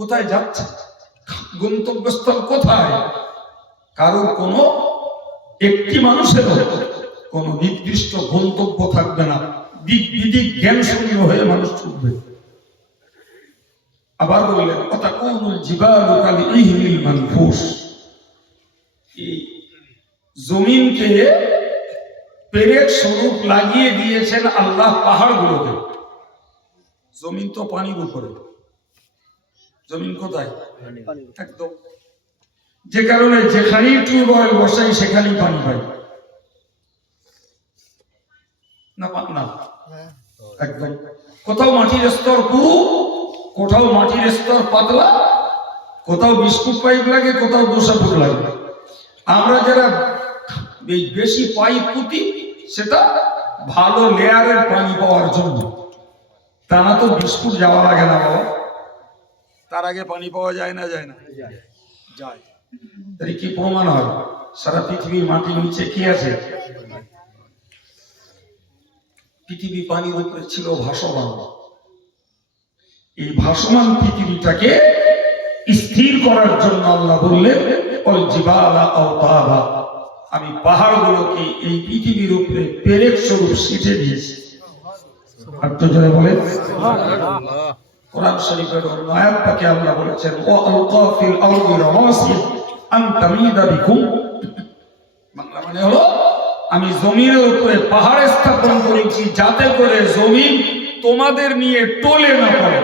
কোথায় যাচ্ছে, গন্তব্যস্থল কোথায়, কারোর কোনো একটি মানুষেরও কোনো নির্দিষ্ট গন্তব্য থাকবে না, দিক বিদিক জ্ঞান শূন্য হয়ে মানুষ ছুটবে। আবার বললেন ওয়াতাকুনুল জিবালু কাল-ইহনিল মানফুস, এই জমিনকে পেরেক স্বরূপ লাগিয়ে দিয়েছেন আল্লাহ পাহাড়গুলোকে। জমিন তো পানির উপরে, জমিন কোথায়? একদম, যে কারণে যেখানেই টিউবওয়েল বসাই সেখানেই পানি পাই না, না একদম। কোথাও মাটির স্তর পুরু, কোথাও মাটির স্তর পাতলা, কোথাও 20 ফুট পাইপ লাগে, কোথাও 200 ফুট লাগে। আমরা যারা বেশি পাইপ পুঁতি সেটা ভালো লেয়ারের পানি পাওয়ার জন্য, তা না তো 20 ফুট যাওয়া লাগে না বাবা, তার আগে পানি পাওয়া যায় না? যায় না? যায়। তাই কি প্রমাণ হয় সারা পৃথিবীর মাটির নিচে কি আছে? পৃথিবী পানির উপরে ছিল ভাসমান। এই ভাসমান পৃথিবীটাকে স্থির করার জন্য আল্লাহ বললেন ওয়াল জিবালা আওতাদা, আমি পাহাড়গুলোকে এই পৃথিবীর উপরে পেরেক স্বরূপ ছিটে দিয়েছি। আর তো যারা বলেন সুবহানাল্লাহ। কোরআন শরীফের অন্য আয়াত থেকে আল্লাহ বলেছেন ওয়া আলকা ফিল আরদি রাওয়াসি আন তামিদা বিকুম, বাংলা মানে হলো আমি জমিনের উপরে পাহাড় স্থাপন করেছি যাতে করে জমিন তোমাদের নিয়ে টলে না পড়ে।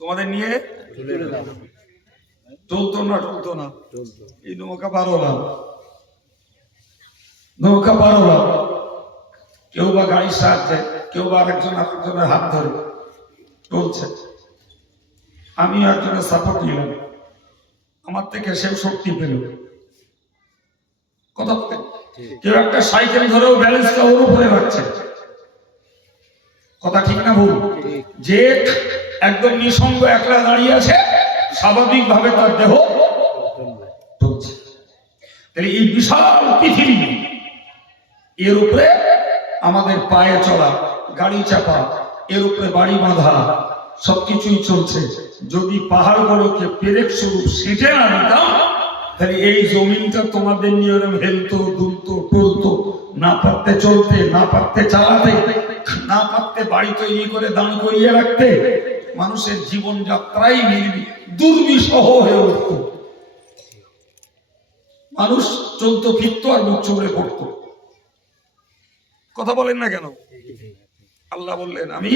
তোমাদের নিয়ে টলতো না, এই নৌকা পারলাম, কেউ বা গাড়ির সাহায্যে, কেউ বা আরেকজনের হাত ধরে চলছে। আমি একজনের সাপোর্ট নিলাম, আমার থেকে সেও শক্তি পেল। কথা বলতে কেউ একটা সাইকেল ধরেও ব্যালেন্সটা ওর উপরে রাখছে। কথা ঠিক না ভুল? যে একদম নিঃসঙ্গ একলা দাঁড়িয়ে আছে, স্বাভাবিক ভাবে তার দেহ চলছে। তাহলে এই বিশাল পৃথিবী, এর উপরে আমাদের পায়ে চলা, গাড়ি চাপা, এর উপরে বাড়ি বাঁধা, সবকিছুই চলছে। যদি পাহাড়গুলোকে পেরেক স্বরূপ সেটে না দিতাম, তাহলে এই জমিনটা তোমাদের নিয়ে ওরকম হেলতো, দুলতো, টলতো, না পারতে চলতে, না পারতে চালাতে, না পারতে বাড়ি তৈরি করে দাঁড় করিয়ে রাখতে, মানুষের জীবন যাত্রাই দুর্বিষহ হয়ে উঠত। মানুষ চলতো ফিরতো আর মুখ চুবড়ে পড়তো। কথা বলেন না কেন? আল্লাহ বললেন আমি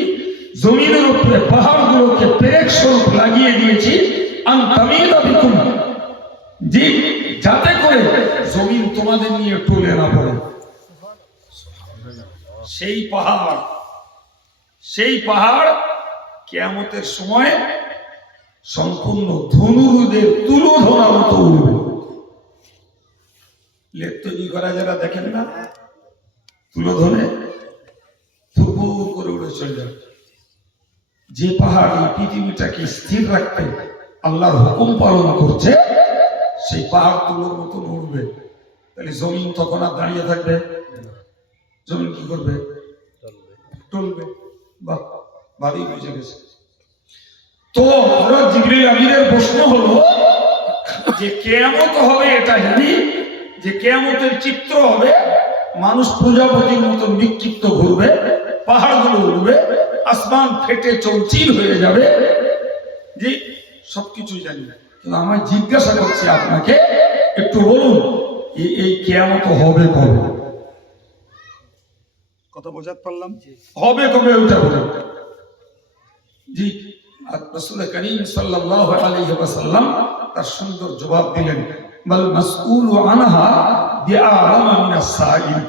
জমিনের উপরে পাহাড়গুলোকে পেরেক স্বরূপ লাগিয়ে দিয়েছি আন তামিদা বিকুম, যাতে করে জমিন তোমাদের নিয়ে টলে না পড়ে। সেই পাহাড় কিয়ামতের সময় সম্পূর্ণ ধনুরুদের তুলো ধরা মতো উঠবে। লেপ তৈরি করা যারা দেখেন না, তুলো ধরে ফুরফুর করে উড়ে চলে যাবে। যে পাহাড় এই পৃথিবীটাকে স্থির রাখতে আল্লাহর হুকুম পালন করছে, সেই পাহাড় তুলোর মতো উড়বে। তাহলে জমিন তখন আর দাঁড়িয়ে থাকবে? জমিন কি করবে? টলবে। বাহ, ভালোই বুঝে গেছে। তো হযরত জিবরিল আমিনের প্রশ্ন হলো যে কিয়ামত হবে এটা জানি, যে কিয়ামতের চিত্র হবে, মানুষ প্রজাপতির মতো বিক্ষিপ্ত ঘুরবে, পাহাড়গুলো উঠবে, আসমান ফেটে চৌচির হয়ে যাবে, যে সবকিছু জানি। কিন্তু আমার জিজ্ঞাসা করছি আপনাকে, একটু বলুন এই কিয়ামত হবে কবে? কথা বোঝাতে পারলাম? হবে কবে ওইটা বলুন। জি, রাসূল করিম সাল্লাল্লাহু আলাইহি ওয়াসাল্লাম তার সুন্দর জবাব দিলেন, বাল মাসউলু আনহা বিআলামা মিনাস সাইল।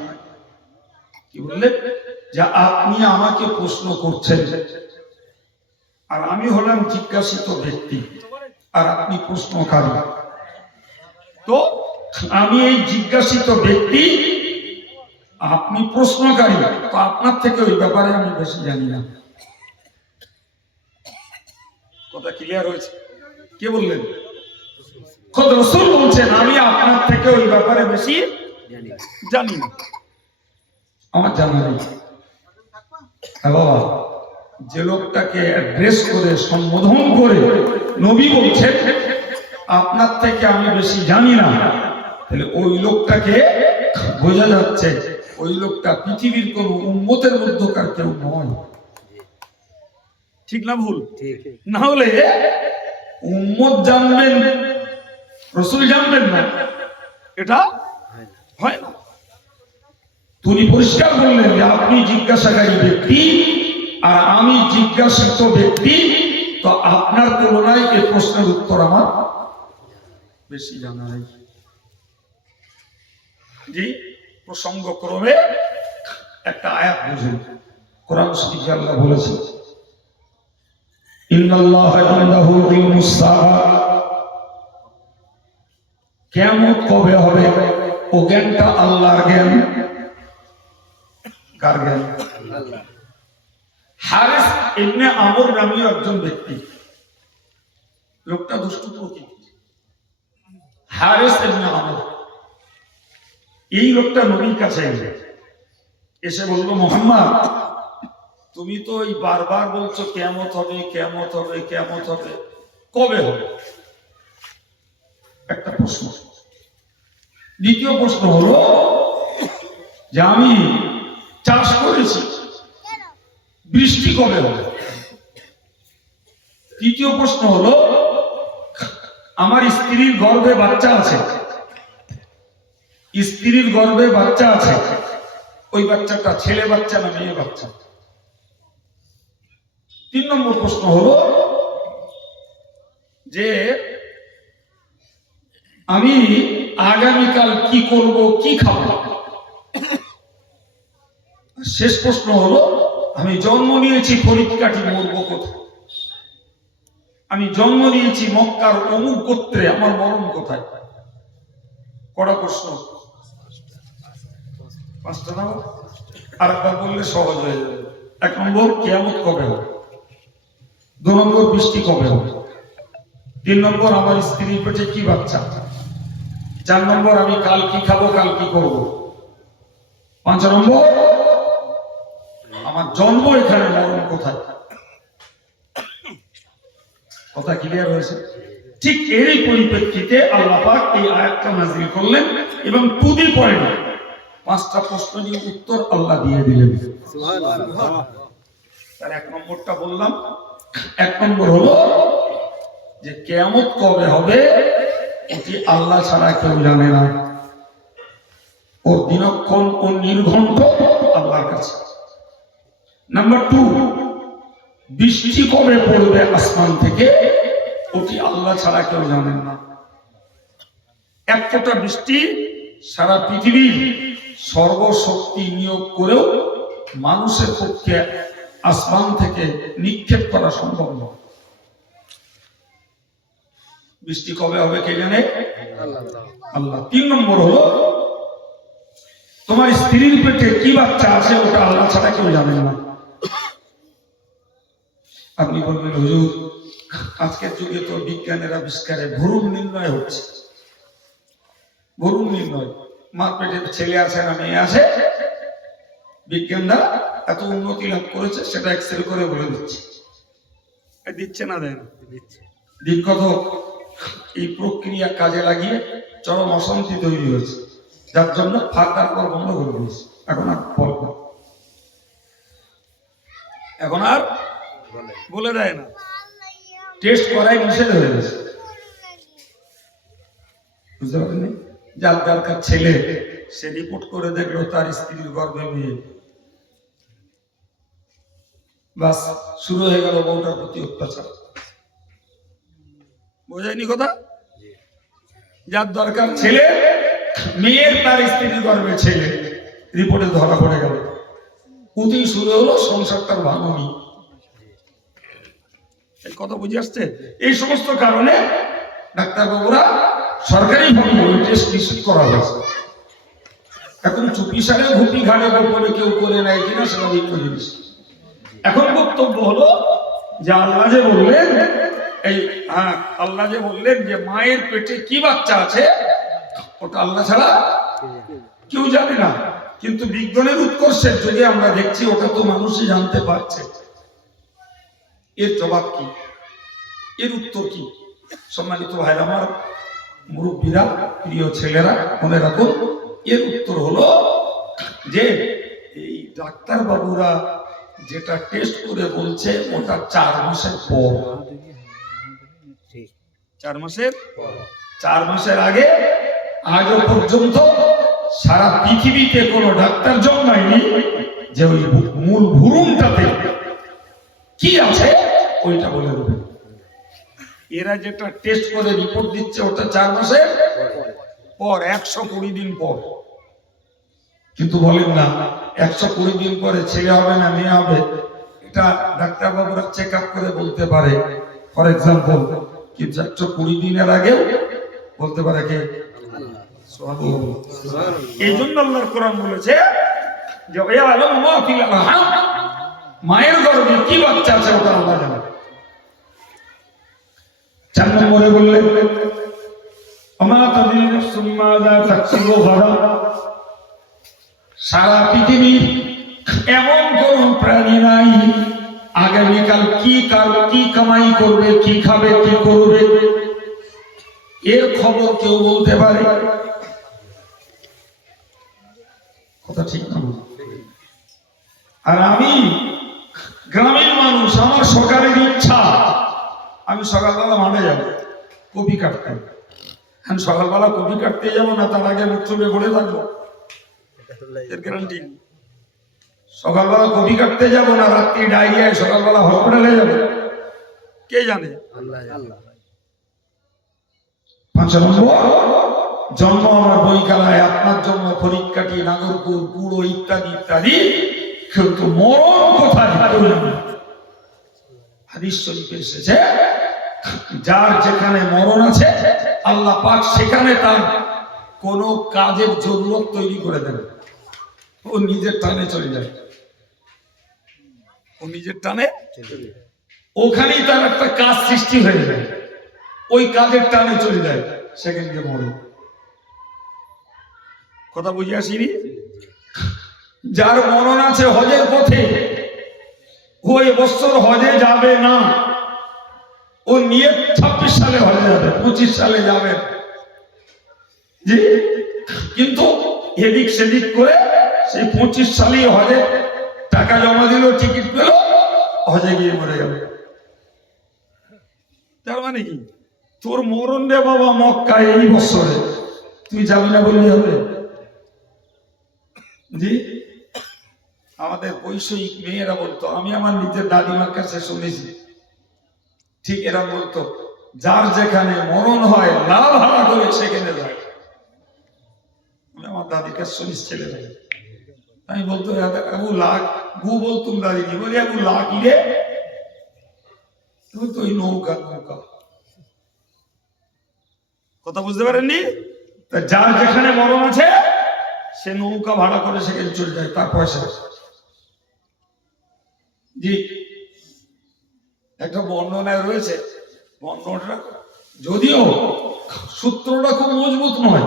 কি বললেন? যে আপনি আমাকে প্রশ্ন করছেন, আর আমি হলাম জিজ্ঞাসিত ব্যক্তি, আর আপনি প্রশ্নকারী। তো আমি এই জিজ্ঞাসিত ব্যক্তি, আপনি প্রশ্নকারী, তো আপনার থেকে ওই ব্যাপারে আমি বেশি জানি না। কথা ক্লিয়ার হয়েছে? কে বললেন? খোদ রাসূল বলছেন আমি আপনার থেকে ওই ব্যাপারে বেশি জানি না, আমার জানা নেই। হ্যাঁ বাবা, যে লোকটাকে অ্যাড্রেস করে সম্বোধন করে নবী বলছেন আপনার থেকে আমি বেশি জানি না, তাহলে ওই লোকটাকে বোঝা যাচ্ছে ওই লোকটা পৃথিবীর কোন উম্মতের মধ্যকার কেউ নয়। ঠিক না ভুল? না হলে উম্মত জানবেন রাসূল জানবেন না, এটা হয় না। তিনি পরিষ্কার বললেন যে আপনি জিজ্ঞাসাকারী ব্যক্তি আর আমি জিজ্ঞাসিত ব্যক্তি, তো আপনার তুলনায় এই প্রশ্নের উত্তর আমার বেশি জানা নেই। জি, প্রসঙ্গক্রমে একটা আয়াত বুঝুন। কোরআন শরীফে আল্লাহ বলেছেন ইন্নাল্লাহা ইনদাহু ইলমুস সাআ, কিয়ামত কবে হবে ও জ্ঞানটা আল্লাহর জ্ঞান। কার জ্ঞান? আল্লাহ। হারিস ইবনে আমর নামীয় একজন ব্যক্তি, লোকটা দুষ্টু প্রকৃতির। হারিস ইবনে আমর, এই লোকটা নবীর কাছে এসে বলল, মুহাম্মদ তুমি তো এই বারবার বলছো কিয়ামত হবে, কিয়ামত হবে, কিয়ামত হবে, কবে হবে? একটা প্রশ্ন। দ্বিতীয় প্রশ্ন হলো যে আমি চাষ করেছি, বৃষ্টি কবে হবে? তৃতীয় প্রশ্ন হলো আমার স্ত্রীর গর্ভে বাচ্চা আছে, স্ত্রীর গর্ভে বাচ্চা আছে, ওই বাচ্চাটা ছেলে বাচ্চা না মেয়ে বাচ্চা? তিন নম্বর প্রশ্ন হলো যে আমি আগামীকাল কি করব, কি খাবো? শেষ প্রশ্ন হলো আমি জন্ম নিয়েছি ফরিদকাঠি, মরবো কোথায়? আমি জন্ম নিয়েছি মক্কার অমুক গোত্রে, আমার মরণ কোথায়? কড়া প্রশ্ন। পাঁচটা নাও, আর একবার বললে সহজ হয়ে যাবে। এক নম্বর কিয়ামত কবে হবে, দু নম্বর বৃষ্টি কবে হবে, তিন নম্বর আমার স্ত্রীর পেটে কি বাচ্চা, চার নম্বর আমি কাল কি খাবো, কাল কি করব, পাঁচ নম্বর আমার জন্ম এখানে, মরণ কোথায়? কথা ক্লিয়ার হয়েছে? ঠিক এরই পরিপ্রেক্ষিতে আল্লাহ পাক এই আয়াতটা নাযিল করলেন এবং টু দি পয়েন্ট পাঁচটা প্রশ্ন নিয়ে উত্তর আল্লাহ দিয়ে দিলেন। সুবহানাল্লাহ। তার এক নম্বরটা বললাম। এক নম্বর হলো যে কিয়ামত কবে হবে এটি আল্লাহ ছাড়া কেউ জানে না, ওর দিনক্ষণ ও নির্ঘণ্ট আল্লাহর কাছে। নাম্বার টু, বৃষ্টি কবে পড়বে আসমান থেকে ওটি আল্লাহ ছাড়া কেউ জানেন না। এক ফোঁটা বৃষ্টি সারা পৃথিবীর সর্বশক্তি নিয়োগ করেও মানুষের পক্ষে আসমান থেকে নিক্ষেপ করা সম্ভব নয়। বৃষ্টি কবে হবে কে জানে? আল্লাহ। তিন নম্বর হলো তোমার স্ত্রীর পেটে কি বাচ্চা আছে ওটা আল্লাহ ছাড়া কেউ জানেন না। আপনি বলবেন হুজুর আজকের যুগে তো বিজ্ঞানের আবিষ্কারে ভ্রূণ নির্ণয় হচ্ছে। ভ্রূণ নির্ণয়, মার পেটে ছেলে আছে না মেয়ে আছে, বিজ্ঞানরা এত উন্নতি লাভ করেছে সেটা এক্সরে করে বলে দিচ্ছে। দিচ্ছে না দেন? দিন কত এই প্রক্রিয়া কাজে লাগিয়ে চরম অশান্তি তৈরি হয়েছে, যার জন্য ফাঁকার পর বন্ধ করে দিয়েছে। এখন আর বলব, এখন আর বলে দেয় না, টেস্ট করাই নিষেধ হয়ে গেছে। বুঝতে পারেননি? যার দরকার ছেলে সে রিপোর্ট করে দেখলো তার স্ত্রীর গর্ভে মেয়ে, বাস শুরু হয়ে গেল বউটার প্রতি অত্যাচার। বোঝায়নি কথা? যার দরকার ছেলে, মেয়ের তার স্ত্রীর গর্ভে ছেলে, রিপোর্টে ধরা পড়ে গেল, উঠেই শুরু হলো সংসারটার ভাঙনি। কথা বুঝে আসছে? এই সমস্ত কারণে ডাক্তারবাবুরা সরকারি ভাবে টেস্ট নিশ্চিত করা হয়েছে। এখন চুপি সারে ঘুপি ঘাড়ে গোপনে কেউ করে নেয় কিনা সেটা ভিন্ন জিনিস। এখন বক্তব্য হলো যে আল্লাহ যে বললেন আল্লাহ যে বললেন যে মায়ের পেটে কি বাচ্চা আছে ওটা আল্লাহ ছাড়া কেউ জানে না। কিন্তু বিজ্ঞানের উৎকর্ষের যুগে আমরা দেখছি ওটা তো মানুষই জানতে পারছে। এর জবাব কি, এর উত্তর কি? সম্মানিত ভাইরা আমার, মুরব্বীরা, প্রিয় ছেলেরা, মনে রাখুন, এর উত্তর হলো যে এই ডাক্তার বাবুরা যেটা টেস্ট করে বলছে ওটা 4 মাসের পর, 4 মাসের আগে আজও পর্যন্ত সারা পৃথিবীতে কোনো ডাক্তার জন্মায়নি যে ওই মূল ভ্রূণটাতে কি আছে ওইটা বলে দেবে। এরা যেটা টেস্ট করে রিপোর্ট দিচ্ছে ওটা 4 মাসের পর, 120 দিন পর। কিন্তু বলেন না 120 দিন পরে ছেলে হবে না মেয়ে হবে, এটা ডাক্তার বাবুরা চেক আপ করে বলতে পারে। ফর এক্সাম্পল, কিন্তু 120 দিনের আগেও বলতে পারে কে? এই জন্য আল্লাহর কোরআন বলেছে যে মায়ের গর্ভে কি বাচ্চা আছে ওটা আল্লাহ জানে। 4 নম্বরে বললেন সারা পৃথিবীর এমন কোন প্রাণী নাই আগামীকাল কি কামাই করবে, কি খাবে, কি করবে এর খবর কেউ বলতে পারে? কথা ঠিক না? আর আমি গ্রামের মানুষ, আমার সকালের ইচ্ছা আমি সকালবেলা মাঠে যাবো কপি কাটতে। আমি সকালবেলা কপি কাটতে যাবো না, তার আগে মুখ চুপে পড়ে থাকবো, এর গ্যারান্টি। সকালবেলা কপি কাটতে যাবো না, রাত্রি ডায়রিয়ায় সকালবেলা হসপিটালে যাবো, কে জানে? 5 নম্বর, জন্ম আমার বইকালায়, আপনার জন্ম ফরিদকাটি, নাগরপুর, পুরো ইত্যাদি ইত্যাদি, কিন্তু মরণ কোথায়? হাদিস শরীফে এসেছে যার যেখানে মরণ আছে আল্লাহ পাক সেখানে তার কোন কাজের জরুরত তৈরি করে দেন। ও নিজের টানে চলে যায়, ও নিজের টানে ওখানেই তার একটা কাজ সৃষ্টি হয়ে যায়, ওই কাজের টানে চলে যায়, সেখানে গিয়ে মরে। কথা বুঝে আসিনি? যার মরণ আছে হজের পথে, ওই বছর হজে যাবে না, ও নিয়ে 26 সালে হজে যাবে, 25 সালে যাবে, জি, কিন্তু এদিক সেদিক করে সেই 25 সালে হজে টাকা জমা দিল, টিকিট পেল, হজে গিয়ে মরে গেল। তার মানে কি? তোর মরণ রে বাবা মক্কায় এই বছরে, তুই যাবি না বললে হবে? জি, আমাদের বৈষয়িক মেয়েরা বলতো, আমি আমার নিজের দাদিমার কাছে শুনেছি, ঠিক এরা বলতো যার যেখানে মরণ হয় লাভ হারা করে সেখানে যায়। আমার দাদির কাছে শুনিস ছেলেরা, আমি বলতো আবু লাখ গু বলতুম দাদিকে, বলি আবু লাখ রে, তুমি তো ওই নৌকা। কথা বুঝতে পারেননি? যার যেখানে মরণ আছে সে নৌকা ভাড়া করে সেখানে চলে যায়, তার পয়সা। জি, একটা বর্ণনায় রয়েছে, বর্ণনাটা যদিও সূত্রটা খুব মজবুত নয়,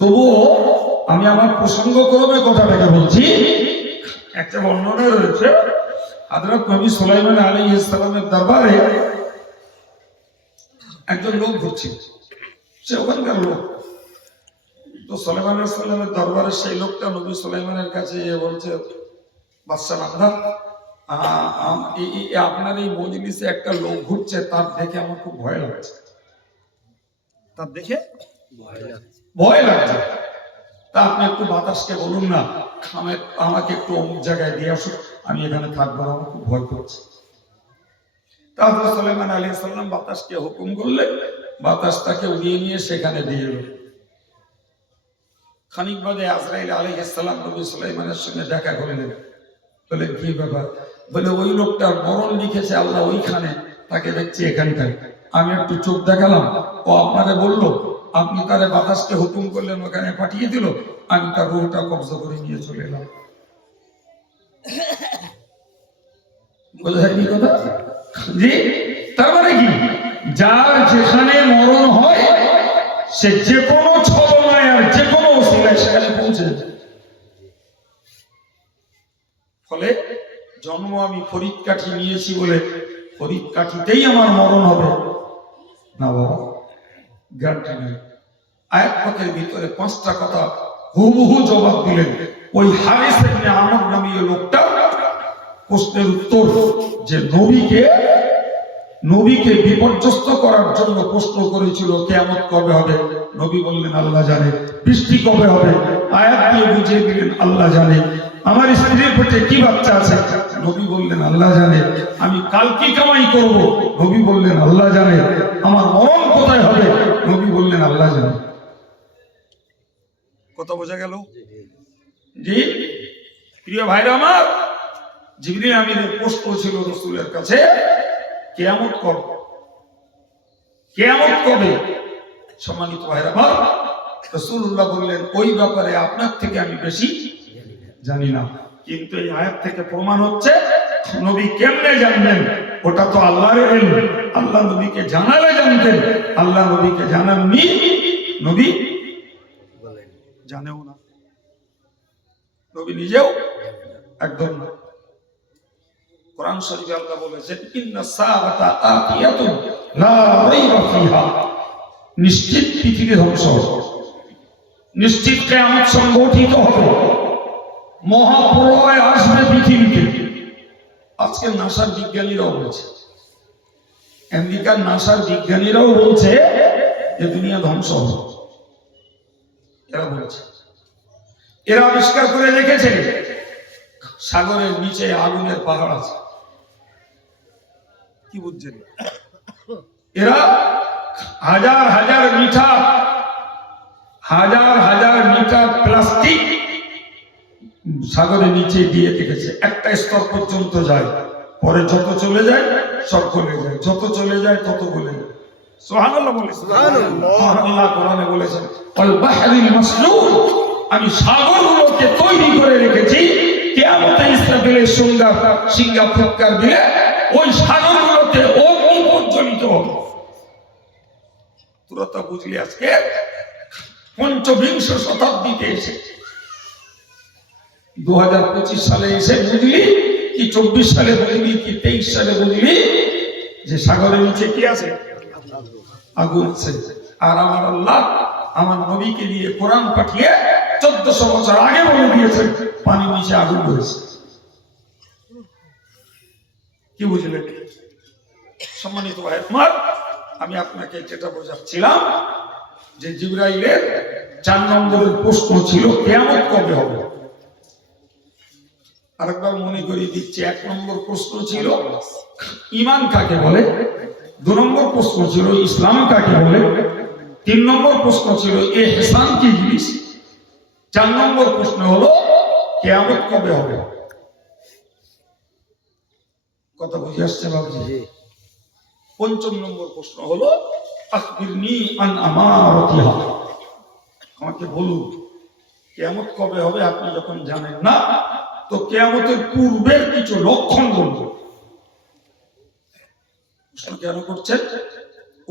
তবুও আমি আমার প্রসঙ্গক্রমে কথাটাকে বলছি। একটা বর্ণনায় রয়েছে হযরত নবী সুলাইমান আলাইহিস সালামের দরবারে একজন লোক ঘুরছিল, সে ওখানকার লোক। তো সুলাইমান আলাইহিস সালামের দরবারে সেই লোকটা নবী সুলাইমানের কাছে গিয়ে বলছে, বাদশা নামদার, আপনার এই মজলিসে একটা লোক ঘুরছে, তার দেখে আমার খুব ভয় লাগছে, তার দেখে ভয় লাগছে, তা আপনি একটু বাতাসকে বলুন না আমাকে একটু অমুক জায়গায় দিয়ে আসুন, আমি এখানে থাকবো, আমার খুব ভয় করছে। তারপর সুলাইমান আলাইহিস সালাম বাতাসকে হুকুম করলেন, বাতাস তাকে উড়িয়ে নিয়ে সেখানে দিয়ে এলো। খানিক বাদে আজরাইল আলাইহিস সালাম নবী সুলাইমানের সঙ্গে দেখা করলেন। বলে কি ব্যাপার? বলে ওই লোকটার মরণ লিখেছে আল্লাহ ওইখানে, তাকে দেখছি এখানকার। আমি একটু চোখ দেখালাম, ও আপনারে বললো, আপনি তারে বাতাসকে হুকুম করলেন, ওখানে পাঠিয়ে দিল, আমি তার রূহটা কবজা করে নিয়ে চলে এলাম। বোঝা যায়নি কথা? জি, তার মানে কি? যার যেখানে মরণ হয় সে যে কোনো ছলনায় আর যে কোনো ওসিলায় সেখানে পৌঁছে যায়। ফলে জন্ম আমি ফরিদকাঠি নিয়েছি বলে ফরিদ কাঠিতেই আমার মরণ হবে না বাবা, গ্যারান্টি নেই। আয়াত পাকের ভিতরে 5টা কথা হুবহু জবাব দিলেন। ওই হারিস ইবনে আমর নামীয় লোকটা প্রশ্নের উত্তর যে নবীকে বিপর্যস্ত করার জন্য প্রশ্ন করেছিল কিয়ামত কবে হবে, নবী বললেন আল্লাহ জানে। বৃষ্টি কবে হবে, আয়াত দিয়ে বুঝিয়ে দিলেন আল্লাহ জানে। আমার স্ত্রীর পেটে কি বাচ্চা আছে, নবী বললেন আল্লাহ জানে। আমি কাল কি কামাই করব, নবী বললেন আল্লাহ জানে। আমার মরণ কোথায় হবে, নবী বললেন আল্লাহ জানে। কথা বোঝা গেল? জি প্রিয় ভাইরা আমার, জিবরিল আমিনের প্রশ্ন ছিল রাসূলের কাছে কিয়ামত কবে, কিয়ামত কবে? সম্মানিত ভাইরা আমার, রাসূলুল্লাহ বললেন ওই ব্যাপারে আপনার থেকে আমি বেশি জানি না। কিন্তু এই আয়াত থেকে প্রমাণ হচ্ছে নবী কেমনে জানবেন, ওটা তো আল্লাহর ইলম। আল্লাহ নবীকে জানালে জানতেন, আল্লাহ নবীকে জানাননি, নবী জানেও না, নবী নিজেও একদম না। কোরআন শরীফে আল্লাহ বলেছেন ইন্নাস সাআতা আতিয়াতুন লা রাইবা ফিহা, নিশ্চিত পৃথিবী ধ্বংস হবে, নিশ্চিত কিয়ামত সংঘটিত হবে, মহাপ্রলয় আসবে পৃথিবীতে। আজকে নাসার বিজ্ঞানীরাও বলছে, আমেরিকার নাসার বিজ্ঞানীরাও বলছে যে দুনিয়া ধ্বংস হবে। এরা বলছে, এরা আবিষ্কার করে রেখেছে সাগরের নিচে আগুনের পাহাড় আছে। কি বুঝছেন? এরা হাজার হাজার মিটার প্লাস্টিক সাগরের নিচে দিয়ে রেখেছে। একটা স্তর পর্যন্ত যায়, পরে যত চলে যায় সব গলে যায়, যত চলে যায় তত গলে যায়। সুবহানাল্লাহ বলে, সুবহানাল্লাহ। আল্লাহ কোরআনে বলেছেন ওয়াল বাহরিল মাসনুর, আমি সাগরগুলোকে তৈরি করে রেখেছি, কিয়ামতে ইসরাফিলের সিংহা ফুৎকার দিয়ে ওই সাগরগুলোতে অগ্নি প্রজ্বলিত হবে। তোরা তা বুঝলি আজকে 25 শতাব্দীতে এসে, 2025 সালে এসে বুঝলি, কি 24 সালে বুঝলি, কি 23 সালে বুঝলি যে সাগরের নিচে কি আছে, আগুন আছে। আর আমার আল্লাহ আমার নবীকে দিয়ে কোরআন পাঠিয়ে 1400 বছর আগে বলে দিয়েছেন পানির নিচে আগুন রয়েছে। কি বুঝলেন? সম্মানিত ভাই আমার, আমি আপনাকে যেটা বোঝাচ্ছিলাম যে জিবরাইলের 4 নম্বরের প্রশ্ন ছিল কিয়ামত কবে হবে। আরেকবার মনে করিয়ে দিচ্ছি, 1 নম্বর প্রশ্ন ছিল ঈমান কাকে বলে, 2 নম্বর প্রশ্ন ছিল ইসলাম কাকে বলে, 3 নম্বর প্রশ্ন ছিল ইহসান কি জিনিস, 4 নম্বর প্রশ্ন হলো কিয়ামত কবে হবে। কথা বুঝে আসছে বাবুজি? 5ম নম্বর প্রশ্ন হলো আখবিরনি আন আমারাতিহা, আমাকে বলুন কিয়ামত কবে হবে, আপনি যখন জানেন না তো কিয়ামতের পূর্বের কিছু লক্ষণ বলুন। প্রশ্ন কেন করছেন?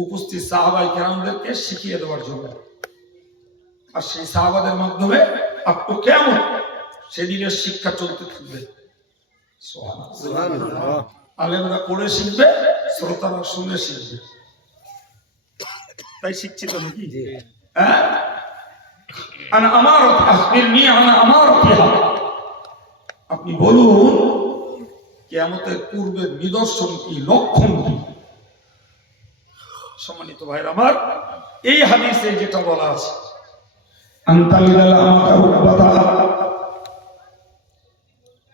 উপস্থিত সাহাবায়ে কেরামদেরকে শিখিয়ে দেওয়ার জন্য, আর সেই সাহাবাদের মাধ্যমে আপ টু কিয়ামত সেদিনের শিক্ষা চলতে থাকবে। সুবহানাল্লাহ। আলেমরা পড়ে শিখবে, শ্রোতারা শুনে শিখবে। তাই শিখছি তো নাকি? হ্যাঁ, আনা আমারাত আখবিরনি আনা আমারাতিহা, আপনি বলুন কিয়ামতের পূর্বের নিদর্শন কি, লক্ষণ কি। সম্মানিত ভাইরা আমার, এই হাদিসে যেটা বলা আছে আনতালিদাল আমাকা রুকবাতা,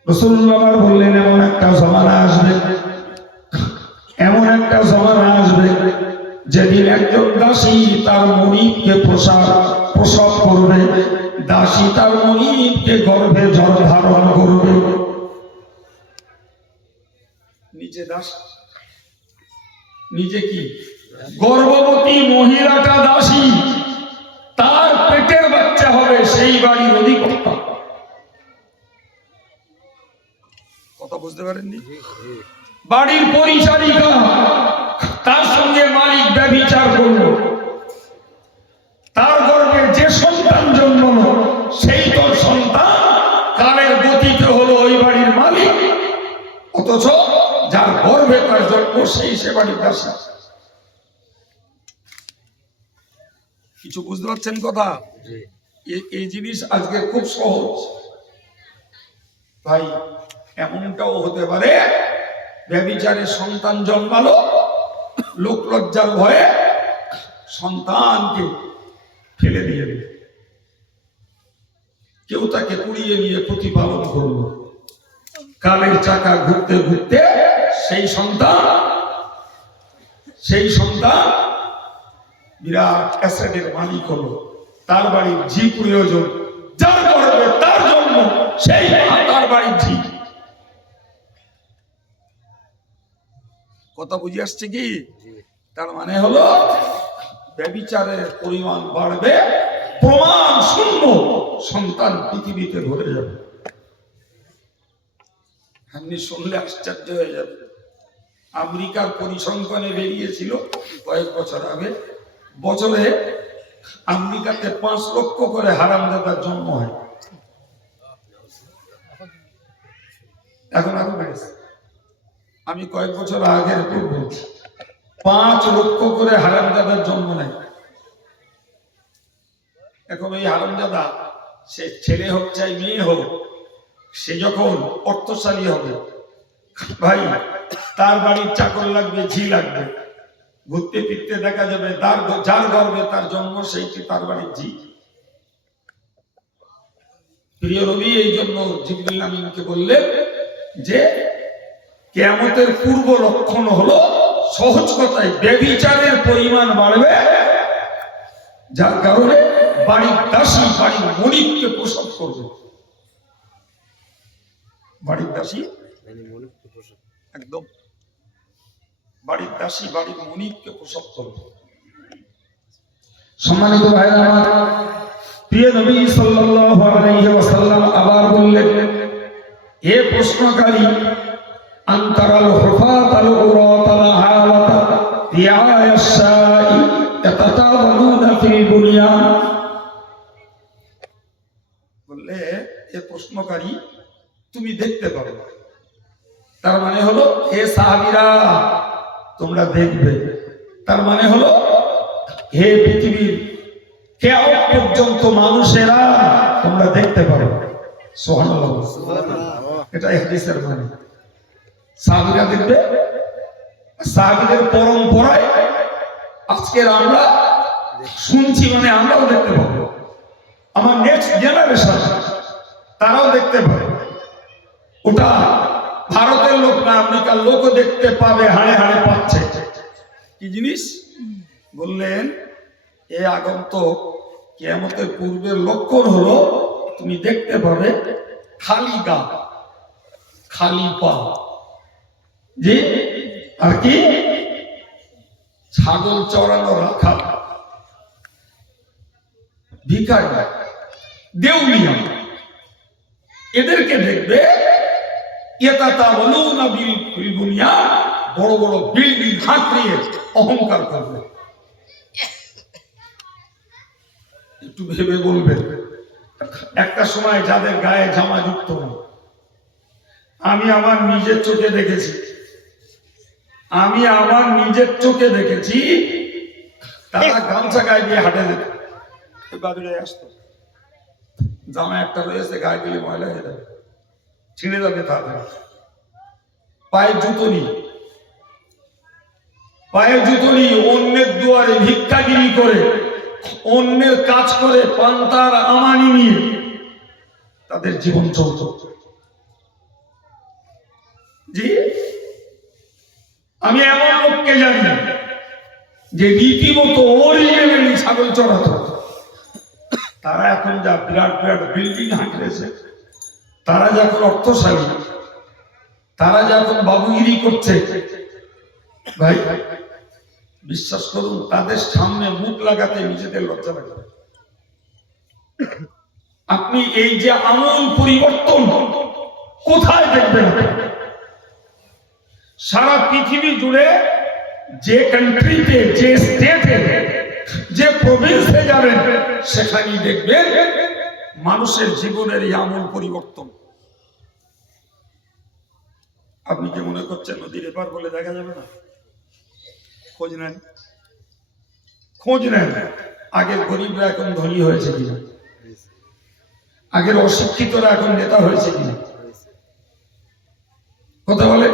রাসূলুল্লাহ বললেন এমন একটা জমানা আসবে, এমন একটা জমানা আসবে যেদিন একজন দাসী তার মুরিদকে প্রসব করবে, দাসী তার মুরিদকে গর্ভে ধারণ করবে। নিজে দাস, নিজে কি গর্ভবতী মহিলাটা দাসী, তার পেটের বাচ্চা হবে সেই বাড়ির অধিকর্তা। কথা বুঝতে পারেননি? বাড়ির পরিচারিকা, তার সঙ্গে মালিক ব্যভিচার করল, তার গর্ভে যে সন্তান জন্মল সেই তো সন্তান কালের গতিতে হলো ওই বাড়ির মালিক, অথচ যার গর্ভে গর্ভে তার জন্ম, সেই সে বাড়ির দাসী। কিছু বুঝতে পারছেন কথা? এই জিনিস আজকে খুব সহজ ভাই। এমনটাও হতে পারে ব্যভিচারের সন্তান জন্মালো, লোক লজ্জার ভয়ে সন্তানকে ফেলে দিয়ে দিল, কেউ তাকে কুড়িয়ে নিয়ে প্রতিপালন করলো। কালের চাকা ঘুরতে ঘুরতে সেই সন্তান বিরাট অ্যাসেটের মালিক হলো। তার বাড়ির ঝি প্রয়োজন, যার গর্ভে তার জন্ম, সেই তার বাড়ির ঝি। কথা বুঝে আসছে কি? তার মানে হলো ব্যভিচারের পরিমাণ বাড়বে, প্রমাণ শূন্য সন্তান পৃথিবীতে ভরে যাবে। আপনি শুনলে আশ্চর্য হয়ে যাবে। আমেরিকার পরিসংখ্যানে বেরিয়েছিল কয়েক বছর আগে, বছরে আমেরিকাতে 5 লক্ষ করে হারামজাদার জন্ম হয়। এখন আরো বেড়েছে। আমি কয়েক বছর আগের বলছি, 5 লক্ষ করে হারামজাদার জন্ম নেয়। এখন এই হারামজাদা, সে ছেলে হোক চাই মেয়ে হোক, সে যখন অর্থশালী হবে ভাই, তার বাড়ির চাকর লাগবে, ঝি লাগবে। ঘুরতে ফিরতে দেখা যাবে যার গর্ভে তার জন্ম, সেইটি তার বাড়ির ঝি। প্রিয় নবী এই জন্য জিবরিল আমিনকে বললেন যে কিয়ামতের পূর্ব লক্ষণ হলো, সহজ কথায় ব্যভিচারের পরিমাণ বাড়বে, যার কারণে বাড়ির দাসী বাড়ির মনিককে প্রসব করবে। বাড়ির দাসী একদম, বাড়ির দাসী বাড়ির মনিককে প্রসব করবে। সম্মানিত ভাইরা আমার, প্রিয় নবী সাল্লাল্লাহু আলাইহি ওয়াসাল্লাম আবার বললেন, হে প্রশ্নকারী, আনতারাল হুফাতাল উরাতাল হাওয়াতা রিআয়াশ শাই ইয়াতাতাওয়ালুনা ফিল বুনিয়ান। বললে হে প্রশ্নকারী, তুমি দেখতে পাবে। তার মানে হলো হে সাহাবীরা তোমরা দেখবে। তার মানে হলো হে পৃথিবীর কিয়ামত পর্যন্ত মানুষেরা তোমরা দেখতে পাবে। সুবহানাল্লাহ, এটা হাদিসের মানে। সাহাবীরা দেখবে, সাহাবীদের পরম্পরায় আজকের আমরা শুনছি, মানে আমরাও দেখতে পাবো। আমার নেক্সট জেনারেশন তারাও দেখতে পাবে। ওটা ভারতের লোক না, আমেরিকার লোকও দেখতে পাবে, হাড়ে হাড়ে পাচ্ছে। কি জিনিস বললেন? এ আগন্তুক কিয়ামতের পূর্বের লক্ষণ হলো তুমি দেখতে পাবে খালি গা, খালি পা, জি, আর কি ছাগল চড়ানো রাখা, ভিখারি, দেউলিয়া, এদেরকে দেখবে। ইয়াতাতাওয়ালুনা ফিল বুনিয়ান, বড় বড় বিল্ডিং হাঁকড়িয়ে অহংকার করবে। একটু ভেবে বলবেন, একটা সময় যাদের গায়ে জামা যুক্ত না, আমি আমার নিজের চোখে দেখেছি, তারা গামছা গায়ে দিয়ে হাঁটে যেত, বাদুড়ে আসতো। জামা একটা রয়েছে, গায়ে দিলে ময়লা হয়ে যাবে, ছিঁড়ে যাবে তাড়াতাড়ি। পায়ে জুতো নেই, অন্যের দুয়ারে ভিক্ষাগিরি করে, অন্যের কাজ করে, পান্তার আমানি নিয়ে তাদের জীবন চলত। জি, আমি এমন লোককে জানি যে রীতিমতো অরিজিনালি ছাগল চড়াতো। তারা এখন যা বিরাট বিরাট বিল্ডিং হাঁটিয়েছে, তারা যখন অর্থশালী, তারা যখন বাবুগিরি করছে, ভাই বিশ্বাস করুন তাদের সামনে মুখ লাগাতে নিজেদের লজ্জা লাগে। আপনি এই যে আমূল পরিবর্তন কোথায় দেখবেন? সারা পৃথিবী জুড়ে যে কান্ট্রিতে, যে স্টেটে, যে প্রভিন্সে যাবেন, সেখানেই দেখবেন মানুষের জীবনের এই আমূল পরিবর্তন। আপনি কি মনে করছেন নদীর এপার বলে দেখা যাবে না? খোঁজ নেন, খোঁজ নেন। আগের গরিবরা এখন ধনী হয়েছে কিনা, আগের অশিক্ষিতরা এখন নেতা হয়েছে কিনা, কথা বলে।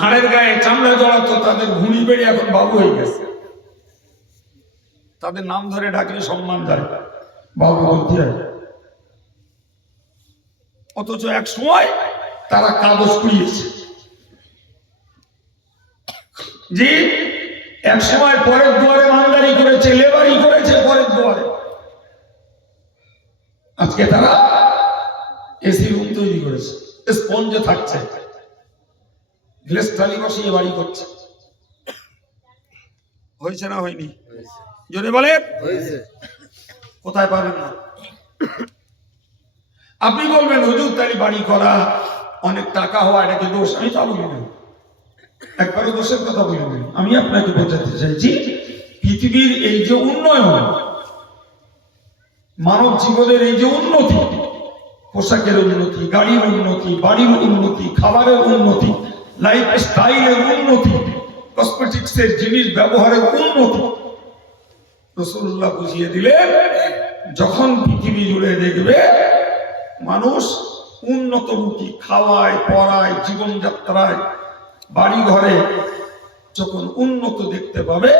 হাড়ের গায়ে চামড়া জড়াতো, তাদের ঘুড়ি বেড়ে এখন বাবু হয়ে গেছে। তাদের নাম ধরে ডাকলে সম্মান যায়, বাবু বলতে হয়। অথচ এক সময় তারা কাগজ কুড়িয়েছে, জি, এক সময় পরের দুয়ারে মানদারি করেছে, লেবারি করেছে পরের দুয়ারে। আজকে তারা এসি রুম তৈরি করেছে, স্পঞ্জে থাকছে, গ্লেস টালি বসিয়ে বাড়ি করছে। হয়েছে না হয়নি? জোরে বলেন। কোথায় পাবেন না? আপনি বলবেন হুজুর তাই বাড়ি করা, অনেক টাকা হওয়া, এটাকে দোষ? আমি তা বলি না, একবারও দোষের কথা বলি না। আমি আপনাকে বোঝাতে চাইছি, পৃথিবীর এই যে উন্নয়ন, মানব জীবনের এই যে উন্নতি, পোশাকের উন্নতি, গাড়ির উন্নতি, বাড়ির উন্নতি, খাবারের উন্নতি, লাইফ স্টাইলের উন্নতি, কসমেটিক্সের জিনিস ব্যবহারের উন্নতি, রাসূলুল্লাহ বুঝিয়ে দিলেন যখন পৃথিবী জুড়ে দেখবে মানুষ উন্নতমুখী, খাওয়ায়, পড়ায়, জীবনযাত্রায়, বাড়ি ঘরে যখন উন্নত দেখতে পাবে,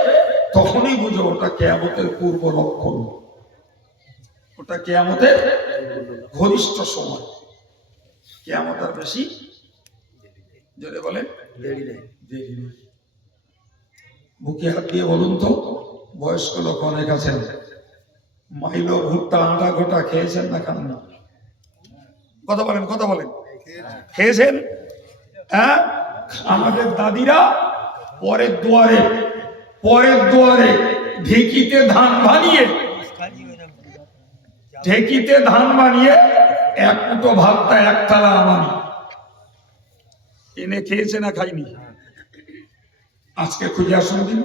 তখনই বুঝো ওটা কিয়ামতের পূর্ব লক্ষণ, ওটা কিয়ামতের ঘনিষ্ঠ সময়। কিয়ামত আর বেশি জোরে বলেন দেরি নেই। বুকে হাত দিয়ে বলুন তো, বয়স্ক লোক অনেক আছেন, মাইলো, ভুট্টা, আটা গোটা খেয়েছেন না খাননি? কথা বলেন, কথা বলেন, খেয়েছেন? হ্যাঁ, আমাদের দাদিরা পরের দুয়ারে ঢেকিতে ধান বানিয়ে এক মুঠো ভাতটা এক থালা আমানি এনে খেয়েছে না খাইনি? আজকে খুঁজে আসুন দিন,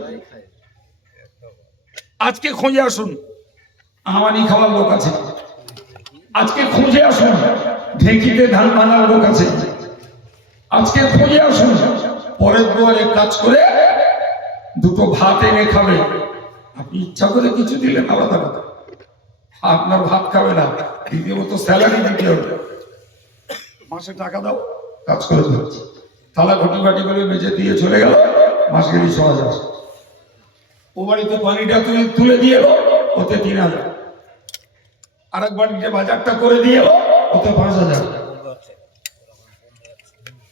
আজকে খুঁজে আসুন আমানি খাওয়ার লোক আছে, আজকে খুঁজে আসুন ঢেকিতে ধান বানার লোক আছে, আজকে খুঁজে আসুন পরের দুয়ারে কাজ করে দুটো ভাত এনে খাবে। আপনি ইচ্ছা করে কিছু দিলেন আলাদা কথা, আপনার ভাত খাবে না, রীতিমতো স্যালারি দিতে হবে, মাসে টাকা দাও, কাজ করে যাচ্ছে, থালা ঘটি বাটি করে মেঝে দিয়ে চলে গেল, মাস গেলি 6,000। ও বাড়িতে পানিটা তুলে দিয়ে এলো, ওতে 3,000। আর এক বাড়িতে বাজারটা করে দিয়ে এলো, ওতে 5,000।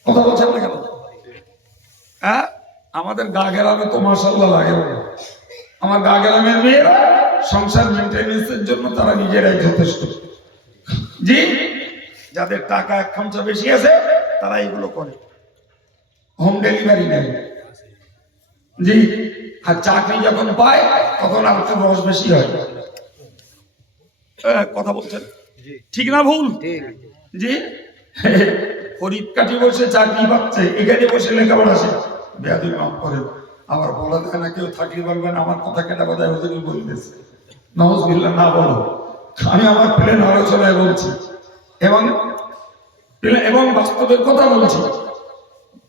কথা বলছেন না কেন? হ্যাঁ, আমাদের গা গ্রামে তো মাশাআল্লাহ লাগে। আমার গা গ্রামের মেয়েরা সংসার মেনটেন্যান্সের জন্য তারা নিজেরাই যথেষ্ট। জি, যাদের টাকা এক খামচা বেশি আছে তারা এগুলো করে, হোম ডেলিভারি নেয়। জি, আর চাকরি যখন পায় তখন আর একটু রস বেশি হয়। কথা বলছেন ঠিক না ভুল? জি, ফরিদ কাটি বসে চাকরি পাচ্ছে, এখানে বসে লেখাপড়া আছে। বেয়াদবি মাফ করেন, আমার বলা যায় না, কেউ থাকলে বলবেন আমার কথা কেটে কথায় হুজুরি বলতেছে, নাউজুবিল্লাহ না বলো। আমি আমার প্লেন আলোচনায় বলছি এবং বাস্তবের কথা বলছি।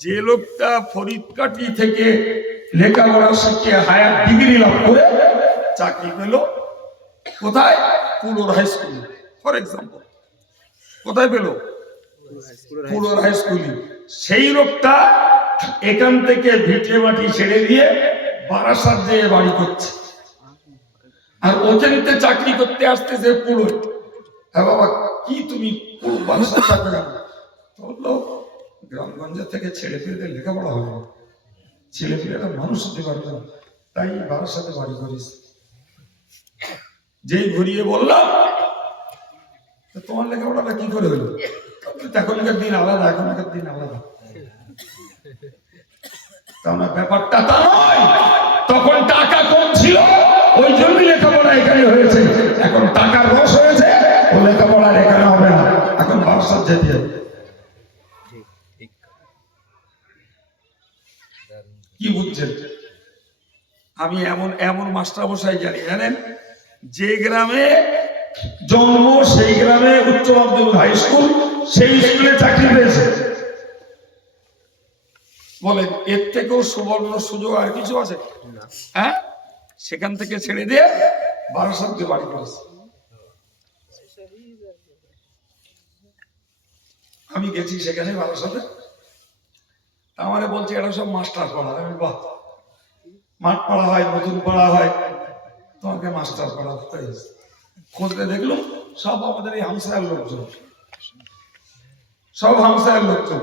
যে লোকটা ফরিদকাটি থেকে লেখাপড়া শিখে হায়ার ডিগ্রি লাভ করে চাকরি পেল কোথায়? পুলোর হাই স্কুলে, ফর এক্সাম্পল। কোথায় পেল? পুলোর হাই স্কুলে। সেই লোকটা এখান থেকে ভিটে মাটি ছেড়ে দিয়ে বারাসাত যেয়ে বাড়ি করছে, আর ওখানে চাকরি করতে আসতেছে পুলোয়। হ্যাঁ বাবা, কি তুমি বারাসাত চাকরি কেন? বললো গ্রামগঞ্জের থেকে ছেলে পেলেদের লেখাপড়া হবে না, ছেলে পেলেরা মানুষ হতে পারবে না, তাই বারাসাতে বাড়ি করিস। যেই ঘুরিয়ে বললাম তোমার লেখাপড়াটা কি করে হলো? এখনকার দিন আলাদা, এখনকার দিন আলাদা। ব্যাপারটা তা নয়, তখন টাকা কম ছিল ওই জন্য লেখাপড়া এখানে হয়েছে, এখন টাকার রস হয়েছে, ও লেখাপড়া এখানে হবে না, এখন বারাসাত যেতে হবে। কি বুঝছেন? আমি এমন মাস্টার মশাই জানেন, যে গ্রামে জন্ম সেই গ্রামে উচ্চ মাধ্যমিক হাই স্কুল, সেই স্কুলে চাকরি পেয়েছে। বলেন এর থেকেও সুবর্ণ সুযোগ আর কিছু আছে? হ্যাঁ, সেখান থেকে ছেড়ে দিয়ে বারাসাতে বাড়ি করেছে। আমি গেছি সেখানে বারাসাতে, আমারে বলছে এটা সব মাস্টার পড়া। আমি বাহ, মাঠ পড়া হয়, নতুন পড়া হয়, তোমাকে মাস্টার পড়া হয়েছে। খোঁজতে দেখলাম সব আমাদের এই হামসায়ের লোকজন, সব হামসায়ের লোকজন।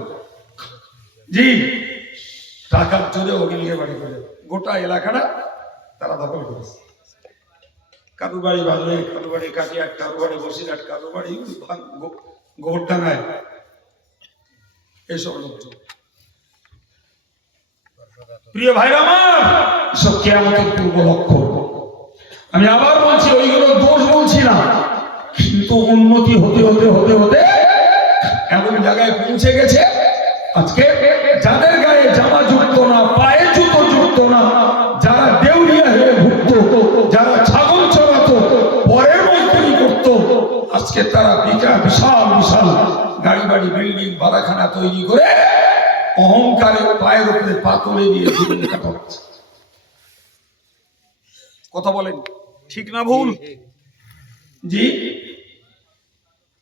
জি, টাকার জোরে ওকে নিয়ে বাড়ি করে গোটা এলাকাটা তারা দখল করেছে। কারু বাড়ি বাজলে, কারু বাড়ি কাটিয়াট, কারু বাড়ি বসিরহাট, কারু বাড়ি গোবরডাঙ্গায়, এইসব লোকজন। প্রিয় ভাইরা আমার, সব কিয়ামতের পূর্ব লক্ষণ। আমি আবার বলছি, ওইগুলো দোষ বলছি না, কিন্তু উন্নতি হতে হতে হতে হতে এমন জায়গায় পৌঁছে গেছে আজকে যাদের গায়ে জামা জুটতো না, পায়ে জুতো জুটতো না, যারা দেউলিয়া হয়ে ঘুরতো, যারা ছাগল চড়াতো, পরের মজদুরি করতো, আজকে তারা বিশাল বিশাল গাড়ি বাড়ি বিল্ডিং বাড়াখানা তৈরি করে অহংকারে পায়ের উপরে পা তুলে দিয়ে জীবন কাটাচ্ছে। কথা বলেন ঠিক না ভুল? জি,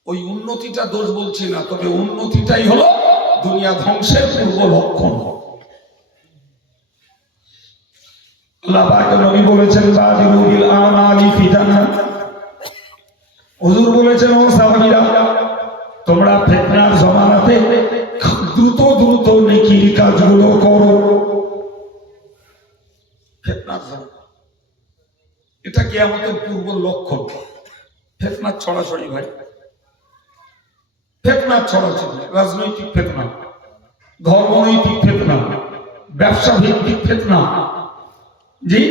ওই উন্নতিটা দোষ বলছি না, তবে উন্নতিটাই হলো দুনিয়া ধ্বংসের পূর্ব লক্ষণ। আল্লাহ পাক নবী বলেছেন বাদিরু বিল আমালি ফিতানা, হুজুর বলেছেন ও সাহাবীরা তোমরা ফিতনার জামানাতে দ্রুত দ্রুত নেকির কাজগুলো করো। ফিতনার জামানা, এটা কিয়ামতের পূর্ব লক্ষণ। ফিতনার ছড়াছড়ি ভাই, ফিতনার ছড়াছড়ি, রাজনৈতিক ফিতনা, ধর্মনৈতিক ফিতনা, ব্যবসা ভিত্তিক ফিতনা, জি,